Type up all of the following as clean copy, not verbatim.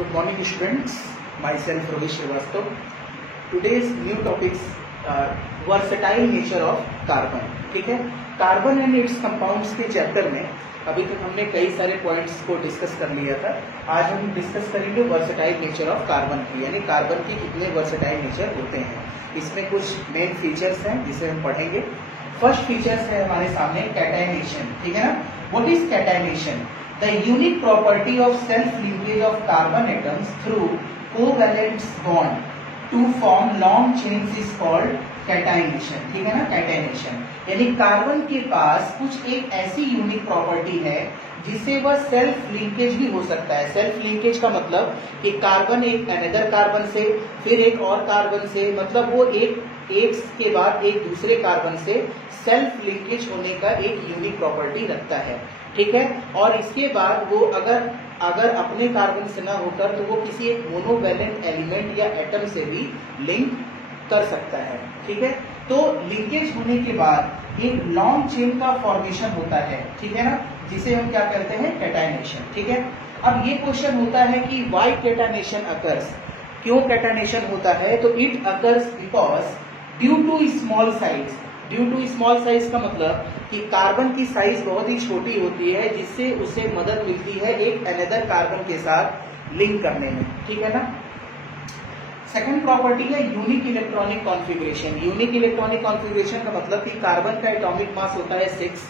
Good morning students, myself Rohit Srivastava. Today's new topics versatile nature of carbon. ठीक है, carbon and it's compounds के chapter में अभी तक हमने कई सारे पॉइंट्स को डिस्कस कर लिया था। आज हम डिस्कस करेंगे वर्सेटाइल नेचर ऑफ कार्बन की, यानी कार्बन के कितने वर्सेटाइल नेचर होते हैं। इसमें कुछ मेन फीचर्स हैं जिसे हम पढ़ेंगे। फर्स्ट फीचर्स है हमारे सामने कैटाइनेशन, ठीक है ना। What is catenation? The unique property of self-linkage of carbon atoms through covalent bond to form long chains is called कैटाइनेशन, ठीक है ना। कैटाइनेशन यानी कार्बन के पास कुछ एक ऐसी यूनिक प्रॉपर्टी है जिससे वह सेल्फ लिंकेज भी हो सकता है। सेल्फ लिंकेज का मतलब कि कार्बन एक अनदर कार्बन से, फिर एक और कार्बन से, मतलब वो एक के बाद एक दूसरे कार्बन से सेल्फ लिंकेज होने का एक यूनिक प्रॉपर्टी रखता है, ठीक है। और इसके बाद वो अगर अपने कार्बन से ना होकर तो वो किसी एक मोनोवैलेंट एलिमेंट या एटम से भी लिंक कर सकता है, ठीक है। तो लिंकेज होने के बाद एक लॉन्ग चेन का फॉर्मेशन होता है, ठीक है ना, जिसे हम क्या कहते हैं, कैटाइनेशन, ठीक है। अब ये क्वेश्चन होता है कि व्हाई कैटाइनेशन अकर्स, क्यों कैटाइनेशन होता है? तो it occurs because due to small size. Due to small size का मतलब कि कार्बन की साइज बहुत ही छोटी होती है, जिससे उसे मदद मिलती है एक अनदर कार्बन के साथ लिंक करने में, ठीक है ना। सेकंड प्रॉपर्टी है unique electronic configuration. Unique electronic configuration का मतलब कि कार्बन का एटॉमिक मास होता है 6।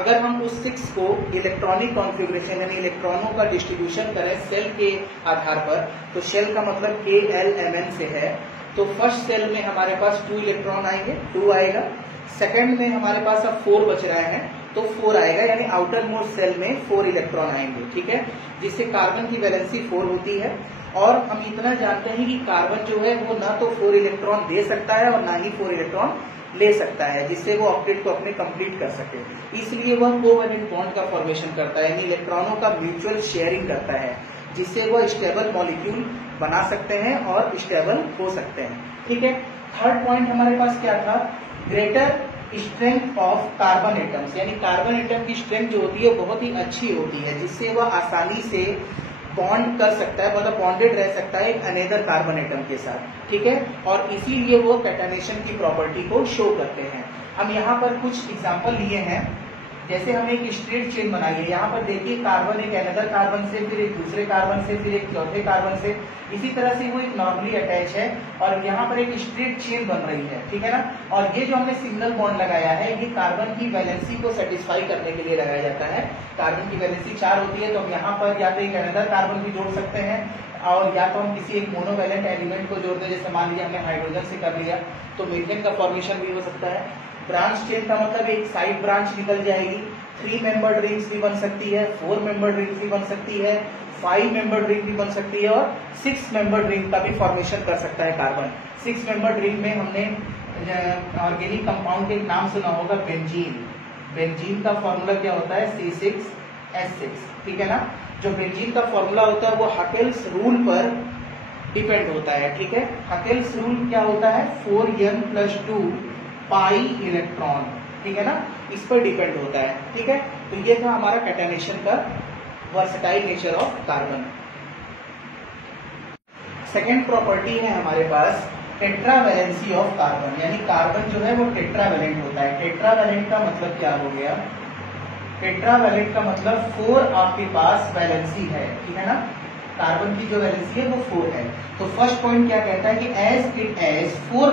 अगर हम उस 6 को इलेक्ट्रॉनिक कॉन्फ़िगरेशन यानी इलेक्ट्रॉनों का डिस्ट्रीब्यूशन करें सेल के आधार पर, तो सेल का मतलब KLMN से है। तो फर्स्ट सेल में हमारे पास 2 इलेक्ट्रॉन आएंगे, 2 आएगा। सेकंड में हमारे पास अब 4 बच रहे हैं, तो 4 आएगा, यानी आउटर मोस्ट सेल में 4 इलेक्ट्रॉन आएंगे, ठीक है, जिससे कार्बन की वैलेंसी 4 होती है। और हम इतना जानते हैं कि कार्बन जो है वो ना तो 4 इलेक्ट्रॉन दे सकता है और ना ही 4 इलेक्ट्रॉन ले सकता है, जिससे वो ऑक्टेट को अपने कंप्लीट कर सके। इसलिए वह कोवैलेंट बॉन्ड का फॉर्मेशन करता है, यानी इलेक्ट्रॉनों का म्यूचुअल शेयरिंग करता है, जिससे वह स्टेबल मॉलिक्यूल बना सकते हैं और स्टेबल हो सकते हैं, ठीक है। थर्ड पॉइंट हमारे पास क्या था? Greater strength of carbon atoms, यानी कार्बन एटम की स्ट्रेंथ जो होती है बहुत ही अच्छी होती है, जिससे वह आसानी से बॉन्ड कर सकता है, मतलब बॉन्डेड रह सकता है एक अनदर कार्बन एटम के साथ, ठीक है। और इसीलिए वो कैटाइनेशन की प्रॉपर्टी को शो करते हैं। हम यहाँ पर कुछ एग्जांपल लिए हैं, जैसे हमने एक स्ट्रेट चेन बनाई है। यहाँ पर देखिए कार्बन एक अनदर कार्बन से, फिर एक दूसरे कार्बन से, फिर एक चौथे कार्बन से, इसी तरह से वो एक नॉर्मली अटैच है और यहाँ पर एक स्ट्रेट चेन बन रही है, ठीक है ना। और ये जो हमने सिंगल बॉन्ड लगाया है ये कार्बन की वैलेंसी को सेटिस्फाई करने के लिए लगाया जाता है। कार्बन की वैलेंसी 4 होती है, तो हम यहाँ पर या तो एक अनदर कार्बन भी जोड़ सकते हैं और या तो हम किसी एक मोनोवैलेंट एलिमेंट को जोड़ दें, जैसे मान लीजिए हमने हाइड्रोजन से कर लिया तो मीथेन का फॉर्मेशन भी हो सकता है। ब्रांच चेन का मतलब एक साइड ब्रांच निकल जाएगी, 3 मेंबर्ड रिंग्स भी बन सकती है, 4 मेंबर्ड रिंग्स भी बन सकती है, 5 मेंबर्ड रिंग भी बन सकती है और 6 मेंबर्ड रिंग का भी फॉर्मेशन कर सकता है कार्बन। 6 मेंबर्ड रिंग में हमने ऑर्गेनिक कंपाउंड के एक नाम सुना होगा, बेंजीन। बेंजीन का फॉर्मूला क्या होता है? C6H6, ठीक है ना। जो बेंजीन का फॉर्मूला होता है वो हकेल्स रूल पर डिपेंड होता है, ठीक है। हकेल्स रूल क्या होता है? 4n+2 पाई इलेक्ट्रॉन, ठीक है ना, इस पर डिपेंड होता है, ठीक है। तो ये था हमारा कैटाइनेशन का versatile nature of carbon. Second property है हमारे पास टेट्रावैलेंसी ऑफ कार्बन, यानी कार्बन जो है वो टेट्रावैलेंट होता है। टेट्रावैलेंट का मतलब क्या हो गया? टेट्रावैलेंट का मतलब 4 आपके पास वैलेंसी है, ठीक है ना। कार्बन की जो वैलेंसी है वो 4 है। तो फर्स्ट पॉइंट क्या कहता है कि एज इट एज 4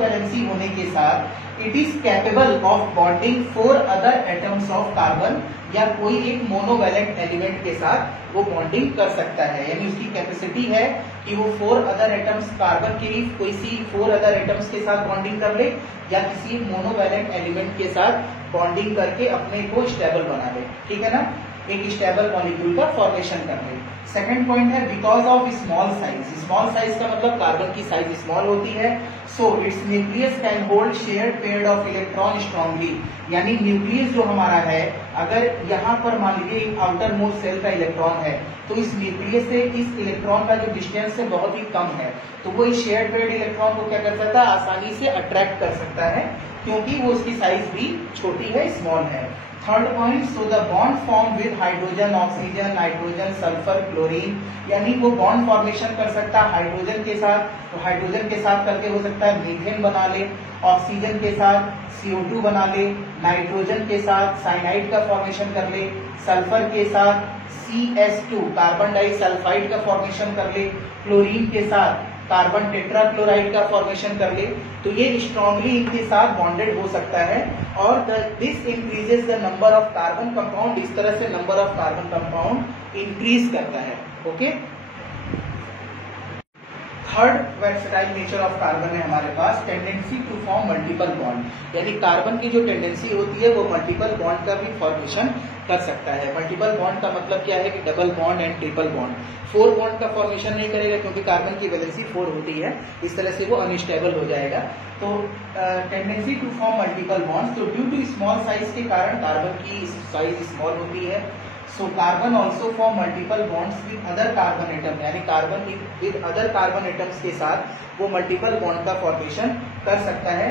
वैलेंसी होने के साथ it is capable of bonding 4 other atoms of carbon, या कोई एक मोनोवैलेंट एलिमेंट के साथ वो बॉन्डिंग कर सकता है, यानी उसकी कैपेसिटी है कि वो 4 अदर एटम्स कार्बन के कोई सी 4 अदर एटम्स के साथ बॉन्डिंग कर ले या किसी मोनोवैलेंट एलिमेंट के साथ बॉन्डिंग करके अपने को स्टेबल बना ले, ठीक है ना, एक स्टेबल मॉलिक्यूल का फॉर्मेशन कर ले। सेकंड पॉइंट है because of small size. Small size का मतलब कार्बन की साइज स्मॉल होती है so it's nucleus can hold shared pair of electron strongly, यानी न्यूक्लियस जो हमारा है, अगर यहाँ पर मान लीजिए एक आउटर मोस्ट सेल का इलेक्ट्रॉन है, तो इस न्यूक्लियस से इस इलेक्ट्रॉन का जो डिस्टेंस है बहुत ही कम है, तो वो इस शेयर्ड पेयर्ड इलेक्ट्रॉन को क्या कर सकता है, आसानी से अट्रैक्ट कर सकता है, क्योंकि वो उसकी साइज भी छोटी है, स्मॉल है। Third point, so the bond form with hydrogen, oxygen, nitrogen, sulphur, chlorine, यानी वो बॉन्ड फॉर्मेशन कर सकता है हाइड्रोजन के साथ, तो हाइड्रोजन के साथ करके हो सकता है मीथेन बना ले, ऑक्सीजन के साथ CO2 बना ले, नाइट्रोजन के साथ साइनाइड का फॉर्मेशन कर ले, सल्फर के साथ CS2 कार्बन डाइसल्फाइड का फॉर्मेशन कर ले, क्लोरीन के साथ कार्बन टेट्राक्लोराइड का फॉर्मेशन कर ले, तो ये स्ट्रांगली इनके साथ बॉन्डेड हो सकता है, और this increases the number of carbon compound, इस तरह से number of carbon compound increase करता है। Okay, third versatile nature of carbon है हमारे पास, tendency to form multiple bond, यानी कार्बन की जो टेंडेंसी होती है वो मल्टीपल बॉन्ड का भी फॉर्मेशन कर सकता है। मल्टीपल बॉन्ड का मतलब क्या है कि double bond and triple bond, 4 bond का फॉर्मेशन नहीं करेगा, क्योंकि कार्बन की वैलेंसी 4 होती है, इस तरह से वो अनस्टेबल हो जाएगा। तो tendency to form multiple bonds, तो ड्यू टू स्मॉल साइज के कारण कार्बन की साइज स्मॉल होती है, so carbon also form multiple bonds with other carbon atom, यानी carbon with other carbon atoms के साथ वो मल्टीपल बॉन्ड का फॉर्मेशन कर सकता है,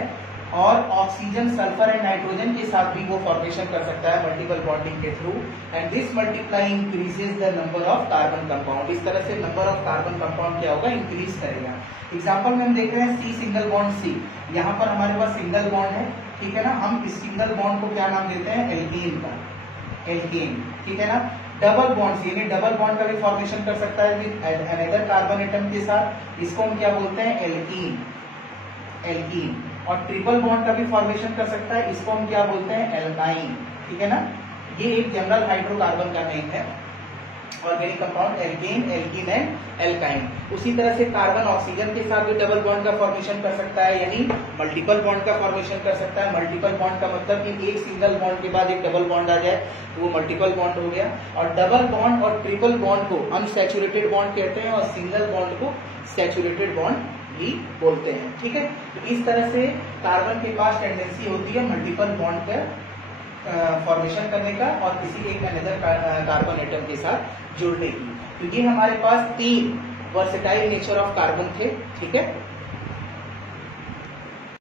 और ऑक्सीजन, सल्फर एंड नाइट्रोजन के साथ भी वो फॉर्मेशन कर सकता है मल्टीपल बॉन्डिंग के through, and this multiply increases the number of carbon compound, इस तरह से नंबर ऑफ कार्बन कंपाउंड क्या होगा, इंक्रीज करेगा। एग्जाम्पल में हम देख रहे हैं C सिंगल बॉन्ड C, यहाँ पर हमारे पास सिंगल बॉन्ड है, ठीक है ना, हम इस सिंगल बॉन्ड को क्या नाम देते हैं, एल्कीन का, एल्कीन, ठीक है ना। डबल बॉन्ड, यानी डबल बॉन्ड का भी फॉर्मेशन कर सकता है विद अनदर कार्बन एटम के साथ, इसको हम क्या बोलते हैं, एल्कीन, एल्कीन, और ट्रिपल बॉन्ड का भी फॉर्मेशन कर सकता है, इसको हम क्या बोलते हैं, एल्काइन, ठीक है ना। ये एक जनरल हाइड्रोकार्बन का नेम है, organic compound alkane, alkene and alkyne. उसी तरह से कार्बन ऑक्सीजन के साथ भी डबल बॉन्ड का फॉर्मेशन कर सकता है, यानी मल्टीपल बॉन्ड का फॉर्मेशन कर सकता है। मल्टीपल बॉन्ड का मतलब कि एक सिंगल बॉन्ड के बाद एक डबल बॉन्ड आ जाए तो वो मल्टीपल बॉन्ड हो गया। और डबल बॉन्ड और ट्रिपल बॉन्ड को अनसैचुरेटेड बॉन्ड कहते हैं और सिंगल बॉन्ड को सैचुरेटेड बॉन्ड भी बोलते हैं, ठीक है। तो इस तरह से कार्बन के पास टेंडेंसी होती है मल्टीपल बॉन्ड का फॉर्मेशन करने का और किसी एक अनदर कार्बन एटम के साथ जुड़ने की। तो ये हमारे पास 3 वर्सेटाइल नेचर ऑफ कार्बन थे, ठीक है।